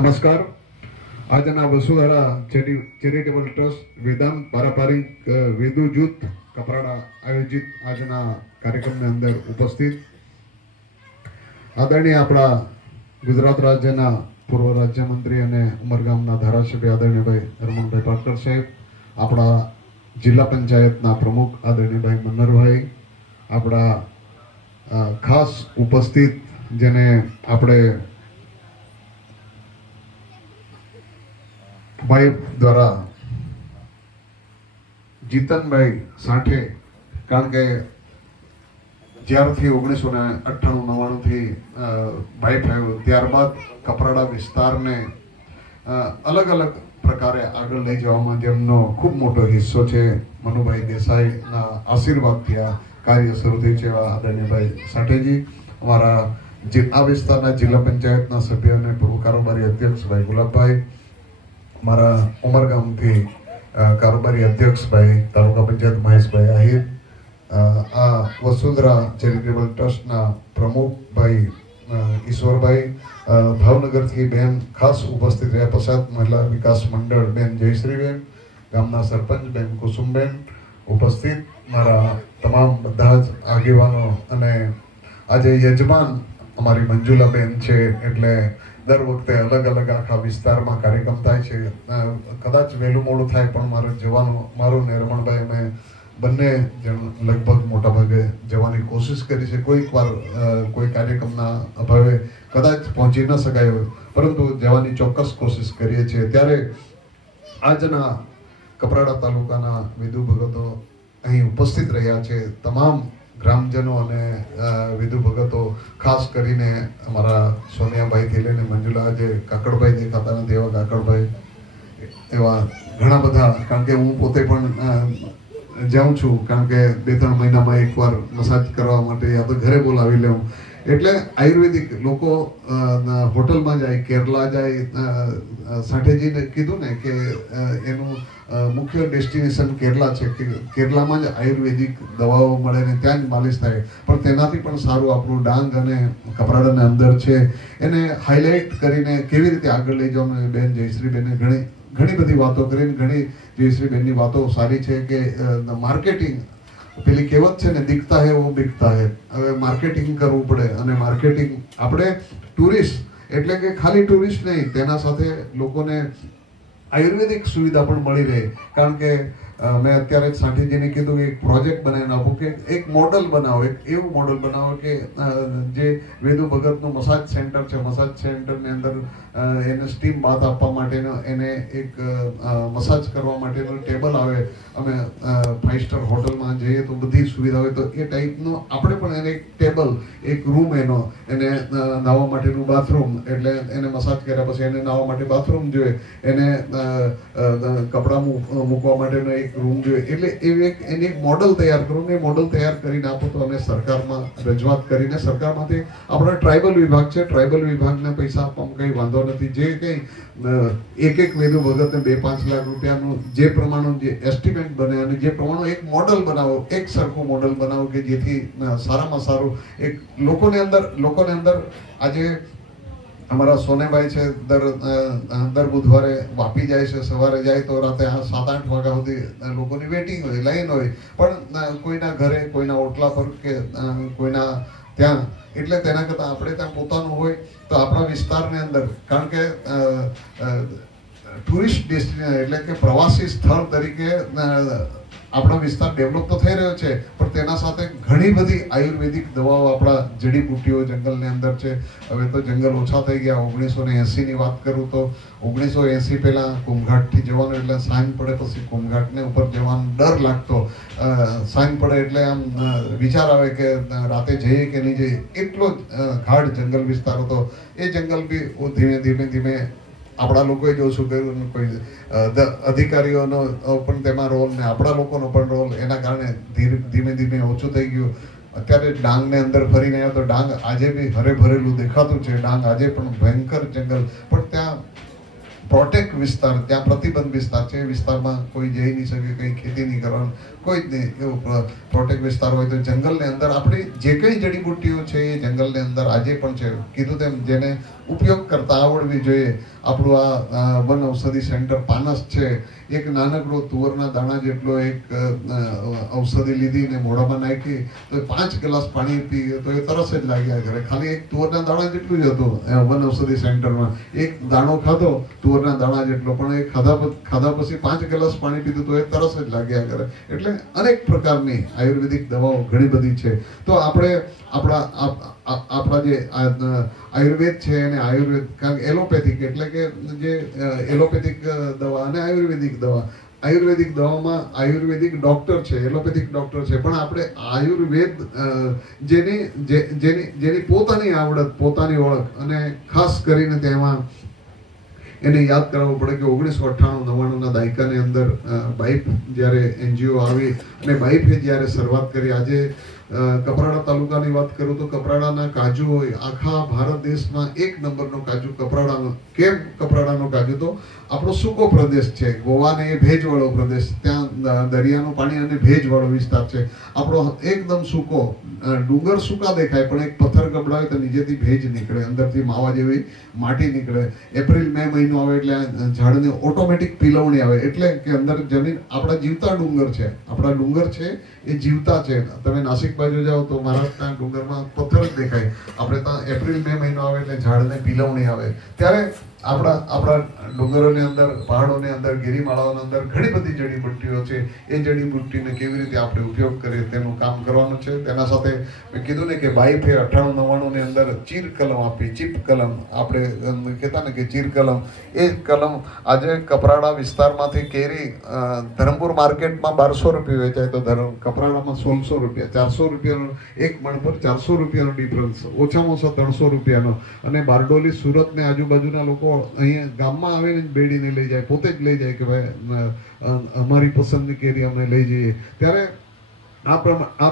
નમસ્કાર. આજના Vasudhara charitable trust Vedanta પારંપરિક વેદુ જૂથ કપરાડા આયોજિત આજના કાર્યક્રમની અંદર ઉપસ્થિત આદરણીય આપણા ગુજરાત રાજ્યના પૂર્વ રાજ્યમંત્રી અને ઉમરગામના ધારાસભ્ય આદરણીયભાઈ રમણભાઈ પાટકર સાહેબ, આપણા જિલ્લા પંચાયતના પ્રમુખ આદરણીયભાઈ મન્નરભાઈ, આપણા ખાસ ઉપસ્થિત જેને આપણે ભાઈ દ્વારા જીતનભાઈ સાંઠે, કારણ કે જ્યારથી 1998-99થી બાઇક આવ્યો ત્યારબાદ કપરાડા વિસ્તારને અલગ અલગ પ્રકારે આગળ લઈ જવામાં જેમનો ખૂબ મોટો હિસ્સો છે. મનુભાઈ દેસાઈના આશીર્વાદથી આ કાર્ય શરૂ થયું છે. એવા આદરણીયભાઈ સાંઠેજી, અમારા આ વિસ્તારના જિલ્લા પંચાયતના સભ્ય અને પૂર્વ કારોબારી અધ્યક્ષ ભાઈ ગુલાબભાઈ, મારા ઉમરગામથી કારોબારી અધ્યક્ષ ભાઈ તાલુકા પંચાયત મહેશભાઈ આહિર, આ વસુંધરા ચેરિટેબલ ટ્રસ્ટના પ્રમુખ ભાઈ ઈશ્વરભાઈ, ભાવનગરથી બેન ખાસ ઉપસ્થિત રહ્યા, પછાત મહિલા વિકાસ મંડળ બેન જયશ્રીબેન, ગામના સરપંચ બેન કુસુમબેન ઉપસ્થિત, મારા તમામ બધા જ આગેવાનો અને આજે યજમાન અમારી મંજુલાબેન છે. એટલે દર વખતે અલગ અલગ આખા વિસ્તારમાં કાર્યક્રમ થાય છે. કદાચ વહેલું મોડું થાય પણ મારે જવાનું, મારું ને રમણભાઈ અમે બંને જણ લગભગ મોટા ભાગે જવાની કોશિશ કરી છે. કોઈક વાર કોઈ કાર્યક્રમના અભાવે કદાચ પહોંચી ન શકાય હોય, પરંતુ જવાની ચોક્કસ કોશિશ કરીએ છીએ. ત્યારે આજના કપરાડા તાલુકાના વિધુ ભગતો અહીં ઉપસ્થિત રહ્યા છે. તમામ ગ્રામજનો અને વિધુ ભગતો, ખાસ કરીને અમારા સોનિયાભાઈથી લઈને મંજુલા, જે કાકડભાઈ દેખાતા નથી એવા કાકડભાઈ, એવા ઘણા બધા, કારણ કે હું પોતે પણ જાઉં છું, કારણ કે 2-3 મહિનામાં એકવાર મસાજ કરવા માટે યા તો ઘરે બોલાવી લેવું. એટલે આયુર્વેદિક લોકો હોટલમાં જાય, કેરલા જાય. સાંઠેજીને કીધું ને કે એનું મુખ્ય ડેસ્ટિનેશન કેરલા છે, કે કેરલામાં જ આયુર્વેદિક દવાઓ મળે ને ત્યાં જ માલિશ થાય. પણ તેનાથી પણ સારું આપણું ડાંગ અને કપરાડાની અંદર છે, એને હાઇલાઇટ કરીને કેવી રીતે આગળ લઈ જવાનું. બેન જયશ્રીબેને ઘણી બધી વાતો કરીને, ઘણી જયશ્રીબેનની વાતો સારી છે કે માર્કેટિંગ, પેલી કહેવત છે ને, દિખતા હે વો બિકતા હે. હવે માર્કેટિંગ કરવું પડે, અને માર્કેટિંગ આપણે ટુરિસ્ટ એટલે કે ખાલી ટુરિસ્ટ નહીં, તેના સાથે લોકોને આયુર્વેદિક સુવિધા પણ મળી રહે. કારણ કે મેં અત્યારે જ સાંઠીજીને કીધું કે એક પ્રોજેક્ટ બનાવીને આપો, કે એક મોડલ બનાવો, એક એવું મોડલ બનાવો કે જે વેદુ ભગતનું મસાજ સેન્ટર છે, મસાજ સેન્ટરની અંદર એને સ્ટીમ બાથ આપવા માટેનો, એને એક મસાજ કરવા માટેનું ટેબલ આવે. અમે 5 સ્ટાર હોટલમાં જઈએ તો બધી સુવિધા હોય, તો એ ટાઈપનું આપણે પણ એને એક ટેબલ, એક રૂમ, એનો એને નાહવા માટેનું બાથરૂમ, એટલે એને મસાજ કર્યા પછી એને નાહવા માટે બાથરૂમ જોઈએ, એને કપડાં મૂકવા માટેનો એક રૂમ જોઈએ. એટલે એની એક મોડલ તૈયાર કરું ને, મોડલ તૈયાર કરીને આપો તો અમે સરકારમાં રજૂઆત કરીને, સરકારમાંથી આપણા ટ્રાઇબલ વિભાગ છે, ટ્રાઇબલ વિભાગને પૈસા આપવામાં કંઈ વાંધો નથી. જે કંઈ એક વેદુ ભગતને 2-5 લાખ રૂપિયાનું જે પ્રમાણનું જે એસ્ટિમેટ બને, અને જે પ્રમાણે એક મોડલ બનાવો, એક સરખું મોડલ બનાવો કે જેથી સારામાં સારું એક લોકોને અંદર આજે અમારા સોનેભાઈ છે, દર બુધવારે વાપી જાય છે, સવારે જાય તો રાતે 7-8 વાગ્યા સુધી લોકોની વેટિંગ હોય, લાઈન હોય, પણ કોઈના ઘરે, કોઈના ઓટલા પર કે કોઈના ત્યાં. એટલે તેના કરતાં આપણે ત્યાં પોતાનું હોય તો આપણા વિસ્તારની અંદર, કારણ કે ટુરિસ્ટ ડેસ્ટિનેશન એટલે કે પ્રવાસી સ્થળ તરીકે આપણો વિસ્તાર ડેવલપ તો થઈ રહ્યો છે, પણ તેના સાથે ઘણી બધી આયુર્વેદિક દવાઓ, આપણા જડીબુટ્ટીઓ જંગલની અંદર છે. હવે તો જંગલ ઓછા થઈ ગયા. 1980ની વાત કરું તો 1980 પહેલાં કુમઘાટથી જવાનું એટલે સાંજ પડે પછી કુમઘાટને ઉપર જવાનો ડર લાગતો. સાંજ પડે એટલે આમ વિચાર આવે કે રાતે જઈએ કે નહીં જઈએ, એટલો જ ગાઢ જંગલ વિસ્તાર હતો. એ જંગલ બી ધીમે આપણા લોકોએ જો શું કર્યું, કોઈ અધિકારીઓનો પણ તેમાં રોલ ને આપણા લોકોનો પણ રોલ, એના કારણે ધીમે ઓછું થઈ ગયું. અત્યારે ડાંગને અંદર ફરીને આવ્યો તો ડાંગ આજે બી હરે ભરેલું દેખાતું છે. ડાંગ આજે પણ ભયંકર જંગલ, પણ ત્યાં પ્રોટેક્ટ વિસ્તાર, ત્યાં પ્રતિબંધ વિસ્તાર છે, એ વિસ્તારમાં કોઈ જઈ નહીં શકે, કંઈ ખેતી નહીં કરવાનું, કોઈ જ નહીં. એવું પ્રોટેક્ટ વિસ્તાર હોય તો જંગલની અંદર આપણી જે કંઈ જડીબુટ્ટીઓ છે એ જંગલની અંદર આજે પણ છે. કીધું તેમ જેને ઉપયોગ કરતા આવડવી જોઈએ. આપણું આ વન ઔષધિ સેન્ટર પાનસ છે, એક નાનકડો તુવરના દાણા જેટલો એક ઔષધિ લીધી ને મોઢામાં નાખી તો 5 ગ્લાસ પાણી પી તો એ તરસ જ લાગ્યા કરે. ખાલી એક તુવરના દાણા જેટલું જ હતું વન ઔષધિ સેન્ટરમાં. એક દાણો ખાધો તુવરના દાણા જેટલો, પણ એ ખાધા પછી 5 ગ્લાસ પાણી પીધું તો એ તરસ જ લાગ્યા કરે. એટલે અનેક પ્રકારની આયુર્વેદિક દવાઓ ઘણી બધી છે. તો આપણે આપણા જે આયુર્વેદ છે એને આયુર્વેદ, કારણ કે એલોપેથિક એટલે કે જે એલોપેથિક દવા અને આયુર્વેદિક દવા, આયુર્વેદિક દવામાં આયુર્વેદિક ડોક્ટર છે, એલોપેથિક ડોક્ટર છે, પણ આપણે આયુર્વેદ જેની પોતાની આવડત, પોતાની ઓળખ, અને ખાસ કરીને તેમાં એને યાદ કરાવવું પડે કે 1998-99ના દાયકાની અંદર બાઇફ જ્યારે એનજીઓ આવી અને બાઇફે જ્યારે શરૂઆત કરી. આજે કપરાડા તાલુકાની વાત કરું તો કપરાડાના કાજુ હોય, આખા ભારત દેશમાં 1 નંબરનો કાજુ કપરાડાનો. કેમ કપરાડાનો કાજુ? તો આપણો સૂકો પ્રદેશ છે, ગોવાને એ ભેજવાળો પ્રદેશ, ત્યાં દરિયાનું પાણી અને ભેજવાળો વિસ્તાર છે. આપણો એકદમ સૂકો, ડુંગર સૂકા દેખાય પણ એક પથ્થર ગબડાવે તો નીચેથી ભેજ નીકળે, અંદરથી માવા જેવી માટી નીકળે. એપ્રિલ મે મહિનો આવે એટલે ઝાડને ઓટોમેટિક પીલવણી આવે, એટલે કે અંદર જમીન આપણા જીવતા ડુંગર છે, આપણા ડુંગર છે એ જીવતા છે. તમે નાસિક બાજુ જાઓ તો મહારાષ્ટ્રના ડુંગરમાં પથ્થર જ દેખાય. આપણે ત્યાં એપ્રિલ મે મહિનો આવે એટલે ઝાડને પીલવણી આવે. ત્યારે આપણા ડુંગરોની અંદર, પહાડોની અંદર, ગિરિમાળાઓની અંદર ઘણી બધી જડીબુટ્ટીઓ છે. એ જડીબુટ્ટીને કેવી રીતે આપણે ઉપયોગ કરીએ તેનું કામ કરવાનું છે. તેના સાથે મેં કીધું ને કે બાઇફે 98-99ની અંદર ચીર કલમ આપી, ચીપ કલમ આપણે કહેતા ને કે ચીર કલમ. એ કલમ આજે કપરાડા વિસ્તારમાંથી કેરી ધરમપુર માર્કેટમાં 1200 રૂપિયા વેચાય તો કપરાડામાં 1600 રૂપિયા, 400 રૂપિયાનો એક મણ પર 400 રૂપિયાનો ડિફરન્સ, ઓછામાં ઓછા 300 રૂપિયાનો. અને બારડોલી, સુરત ને આજુબાજુના લોકો અહીંયા ગામમાં આવીને બેડીને લઈ જાય, પોતે જ લઈ જાય કે ભાઈ અમારી પસંદની કેરી અમે લઈ જઈએ. ત્યારે આ